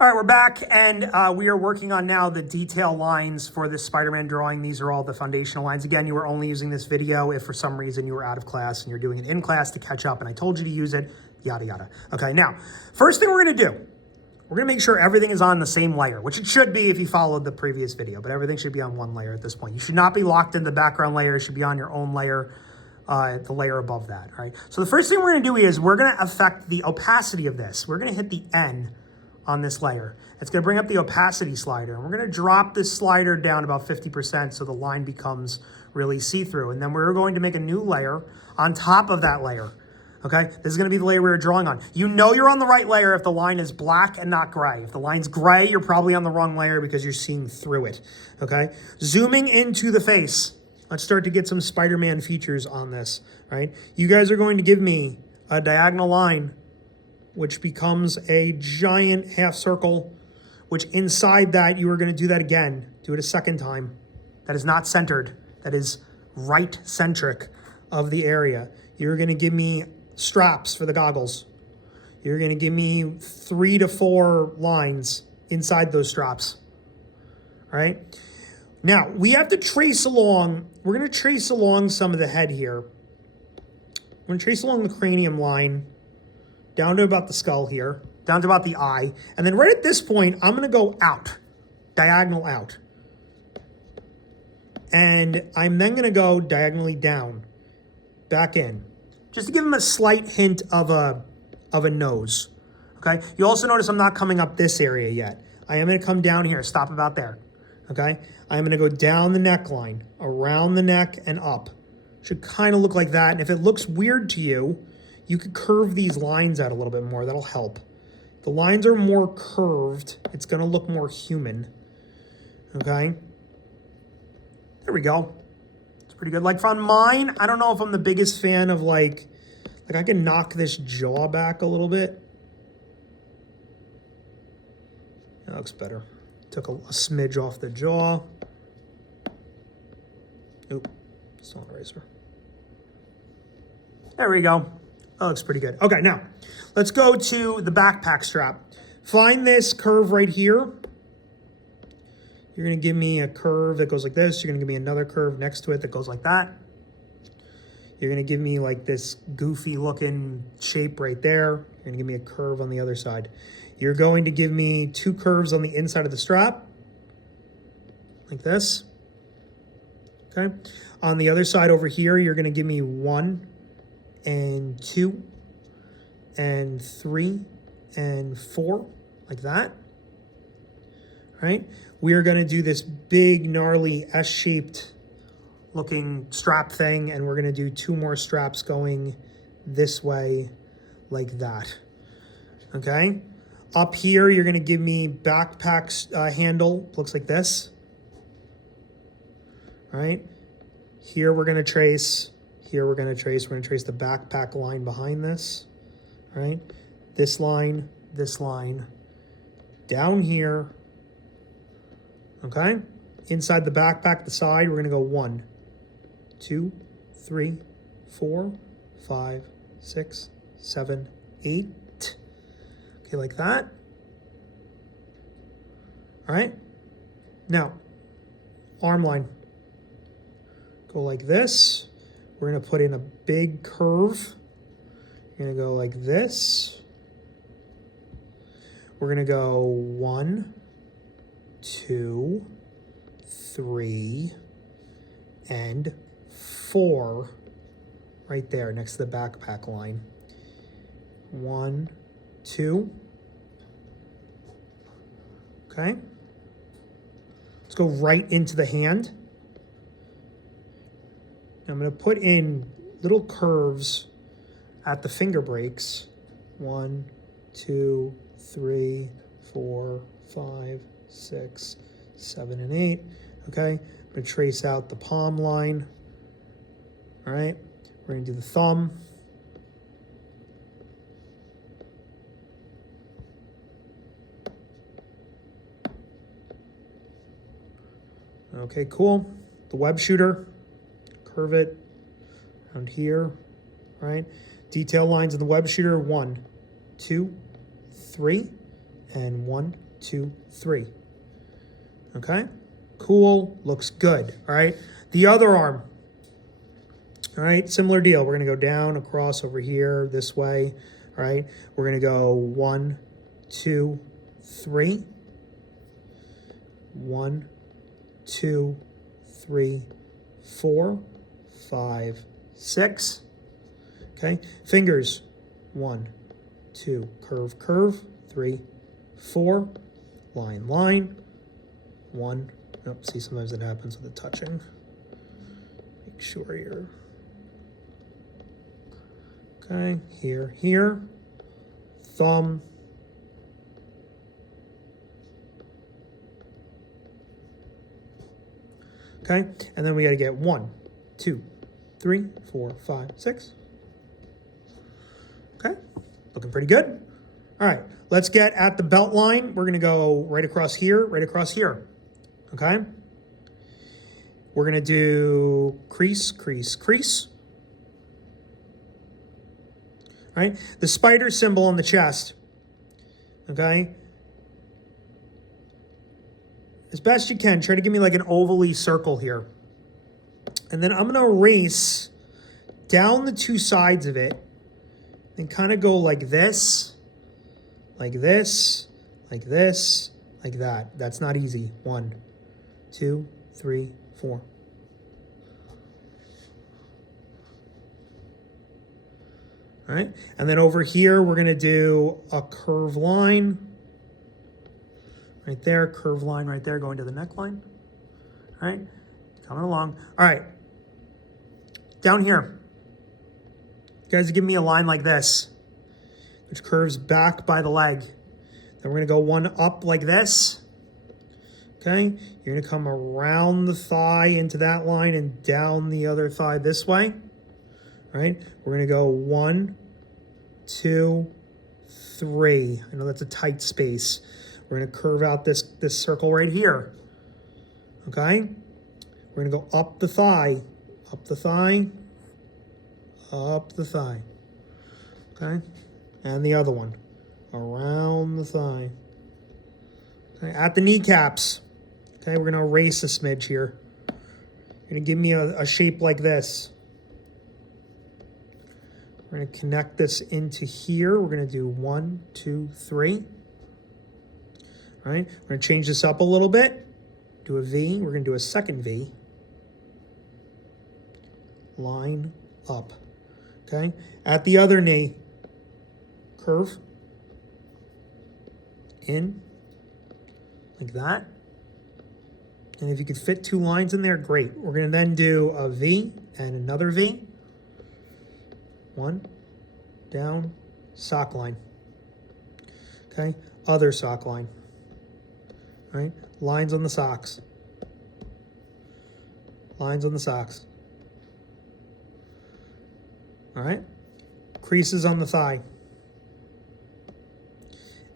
All right, we're back, and we are working on now the detail lines for this Spider-Man drawing. These are all the foundational lines. Again, you were only using this video if for some reason you were out of class and you're doing it in class to catch up, and I told you to use it, yada, yada. Okay, now, first thing we're gonna do, we're gonna make sure everything is on the same layer, which it should be if you followed the previous video, but everything should be on one layer at this point. You should not be locked in the background layer. It should be on your own layer, the layer above that, all right? So the first thing we're gonna do is we're gonna affect the opacity of this. We're gonna hit the N on this layer. It's gonna bring up the opacity slider, and we're gonna drop this slider down about 50% so the line becomes really see-through. And then we're going to make a new layer on top of that layer, okay? This is gonna be the layer we were drawing on. You know you're on the right layer if the line is black and not gray. If the line's gray, you're probably on the wrong layer because you're seeing through it, okay? Zooming into the face, let's start to get some Spider-Man features on this, right? You guys are going to give me a diagonal line which becomes a giant half circle, which inside that you are going to do that again. Do it a second time. That is not centered. That is right-centric of the area. You're going to give me straps for the goggles. You're going to give me 3 to 4 lines inside those straps. All right? Now, we have to trace along. We're going to trace along some of the head here. We're going to trace along the cranium line down to about the skull here, down to about the eye. And then right at this point, I'm gonna go out, diagonal out. And I'm then gonna go diagonally down, back in, just to give him a slight hint of a nose, okay? You also notice I'm not coming up this area yet. I am gonna come down here, stop about there, okay? I'm gonna go down the neckline, around the neck and up. Should kind of look like that. And if it looks weird to you, you could curve these lines out a little bit more. That'll help. If the lines are more curved, it's going to look more human. Okay? There we go. It's pretty good. Like from mine, I don't know if I'm the biggest fan of like I can knock this jaw back a little bit. That looks better. Took a smidge off the jaw. Oop, stone eraser. There we go. That looks pretty good. Okay, now, let's go to the backpack strap. Find this curve right here. You're gonna give me a curve that goes like this. You're gonna give me another curve next to it that goes like that. You're gonna give me like this goofy looking shape right there. You're gonna give me a curve on the other side. You're going to give me 2 curves on the inside of the strap, like this, okay? On the other side over here, you're gonna give me 1 and 2 and 3 and 4, like that, right? We are gonna do this big, gnarly S-shaped looking strap thing, and we're gonna do 2 more straps going this way, like that, okay? Up here, you're gonna give me backpack handle, looks like this, all right? Here we're gonna trace. Here we're gonna trace the backpack line behind this, right? This line, down here, okay? Inside the backpack, the side, we're gonna go 1, 2, 3, 4, 5, 6, 7, 8. Okay, like that. All right? Now, arm line. Go like this. We're gonna put in a big curve. You're gonna go like this. We're gonna go 1, 2, 3, and 4 right there next to the backpack line. 1, 2. Okay. Let's go right into the hand. I'm going to put in little curves at the finger breaks. 1, 2, 3, 4, 5, 6, 7, and 8. Okay, I'm going to trace out the palm line. All right, we're going to do the thumb. Okay, cool. The web shooter. Curve it around here, right? Detail lines in the web shooter, 1, 2, 3, and 1, 2, 3. Okay, cool, looks good. All right, the other arm. All right, similar deal. We're gonna go down, across, over here, this way. All right, we're gonna go 1, 2, 3. 1, 2, 3, 4, 5, 6. Okay, fingers. 1, 2, curve, curve. 3, 4, line, line. 1. Oh, see, sometimes it happens with the touching. Make sure you're okay. Here, here. Thumb. Okay, and then we got to get 1, 2, 3, 4, 5, 6. Okay, looking pretty good. All right, let's get at the belt line. We're gonna go right across here, right across here. Okay, we're gonna do crease, crease, crease. All right, the spider symbol on the chest. Okay, as best you can, try to give me like an ovally circle here. And then I'm gonna erase down the two sides of it and kind of go like this, like this, like this, like that. That's not easy. 1, 2, 3, 4. All right, and then over here, we're gonna do a curve line. Right there, curve line right there, going to the neckline. All right, coming along. All right, down here. You guys give me a line like this, which curves back by the leg. Then we're gonna go one up like this. Okay, you're gonna come around the thigh into that line and down the other thigh this way. All right, we're gonna go 1, 2, 3. I know that's a tight space. We're gonna curve out this circle right here. Okay, we're gonna go up the thigh, up the thigh, up the thigh. Okay, and the other one, around the thigh. Okay, at the kneecaps. Okay, we're gonna erase a smidge here. You're gonna give me a shape like this. We're gonna connect this into here. We're gonna do 1, 2, 3. All right, we're gonna change this up a little bit. Do a V, we're gonna do a second V. Line up, okay? At the other knee, curve. In, like that. And if you could fit 2 lines in there, great. We're gonna then do a V and another V. 1, down, sock line. Okay, other sock line. All right, lines on the socks. Lines on the socks. All right, creases on the thigh.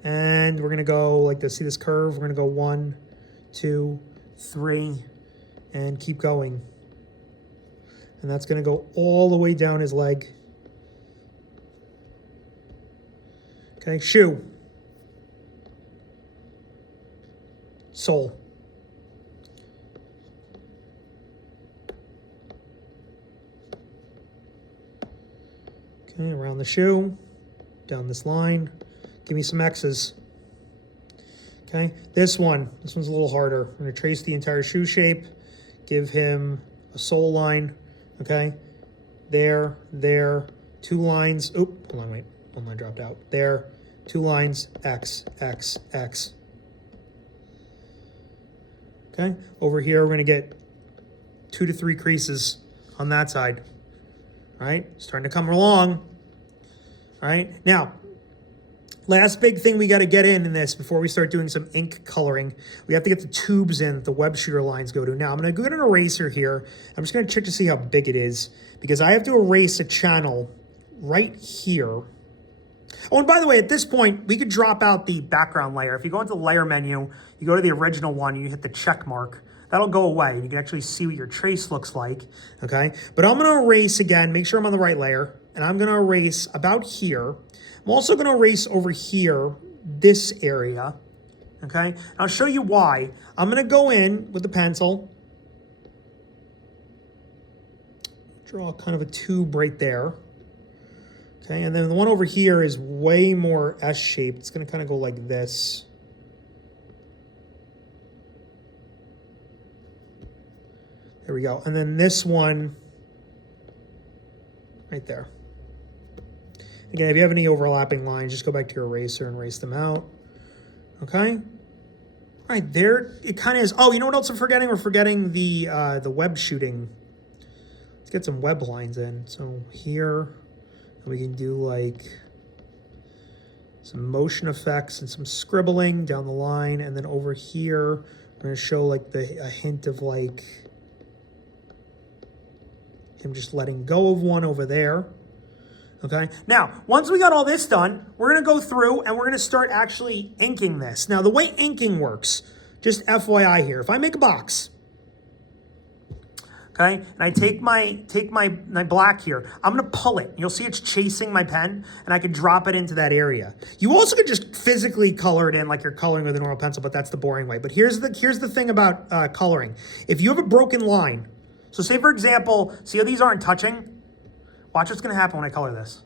And we're gonna go like this, see this curve? We're gonna go 1, 2, 3, and keep going. And that's gonna go all the way down his leg. Okay, shoe. Sole. Okay, around the shoe, down this line. Give me some X's. Okay, this one's a little harder. I'm gonna trace the entire shoe shape, give him a sole line, okay? There, 2 lines. Oop, hold on, wait, 1 line dropped out. There, 2 lines, X, X, X. Okay, over here we're gonna get 2 to 3 creases on that side. All right, starting to come along. All right, now, last big thing we gotta get in this before we start doing some ink coloring, we have to get the tubes in that the web shooter lines go to. Now, I'm gonna go get an eraser here. I'm just gonna check to see how big it is because I have to erase a channel right here. Oh, and by the way, at this point, we could drop out the background layer. If you go into the layer menu, you go to the original one, and you hit the check mark. That'll go away, and you can actually see what your trace looks like, okay? But I'm gonna erase again, make sure I'm on the right layer, and I'm gonna erase about here. I'm also gonna erase over here, this area, okay? And I'll show you why. I'm gonna go in with the pencil, draw kind of a tube right there, okay? And then the one over here is way more S-shaped. It's gonna kind of go like this. There we go. And then this one right there. Again, if you have any overlapping lines, just go back to your eraser and erase them out. Okay? All right, there it kind of is. Oh, you know what else I'm forgetting? We're forgetting the web shooting. Let's get some web lines in. So here, we can do like some motion effects and some scribbling down the line. And then over here, I'm going to show like a hint of like him just letting go of one over there. Okay, now, once we got all this done, we're going to go through and we're going to start actually inking this. Now, the way inking works, just FYI here, if I make a box, okay, and I take my black here, I'm going to pull it. You'll see it's chasing my pen, and I can drop it into that area. You also could just physically color it in like you're coloring with a normal pencil, but that's the boring way. But here's the thing about coloring. If you have a broken line, so say, for example, see how these aren't touching? Watch what's going to happen when I color this.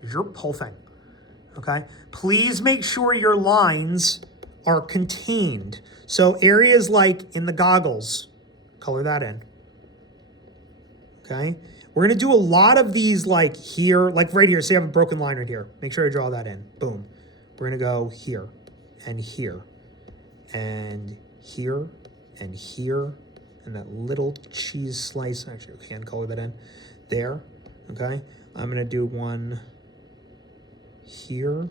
Here's your whole thing, okay? Please make sure your lines are contained. So areas like in the goggles, color that in, okay? We're going to do a lot of these like here, like right here. So you have a broken line right here. Make sure I draw that in. Boom. We're going to go here and here and here and here and that little cheese slice. Actually, I can color that in there. Okay, I'm gonna do one here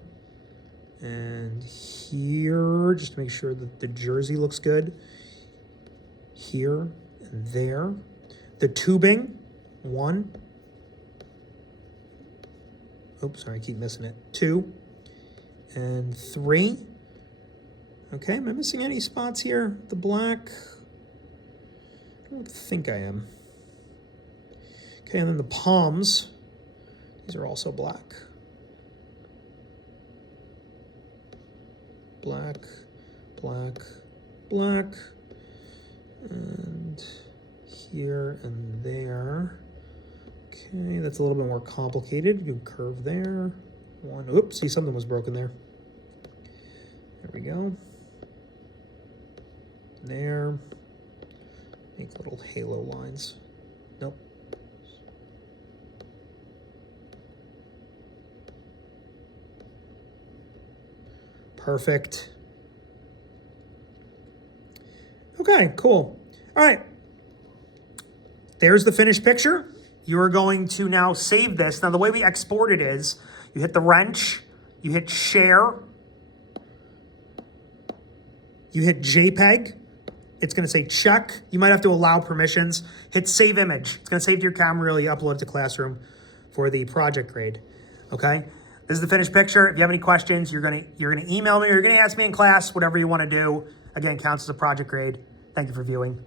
and here, just to make sure that the jersey looks good. Here and there. The tubing, one. Oops, sorry, I keep missing it. 2 and 3. Okay, am I missing any spots here? The black, I don't think I am. Okay, and then the palms, these are also black. Black, black, black, and here and there. Okay, that's a little bit more complicated. You can curve there. One, oops, see, something was broken there. There we go. There. Make little halo lines. Nope. Perfect. Okay, cool. All right. There's the finished picture. You are going to now save this. Now, the way we export it is you hit the wrench, you hit share, you hit JPEG. It's going to say check. You might have to allow permissions. Hit save image. It's going to save to your camera reel. You upload it to Classroom for the project grade. Okay? This is the finished picture. If you have any questions, you're gonna email me, or you're gonna ask me in class, whatever you want to do. Again, counts as a project grade. Thank you for viewing.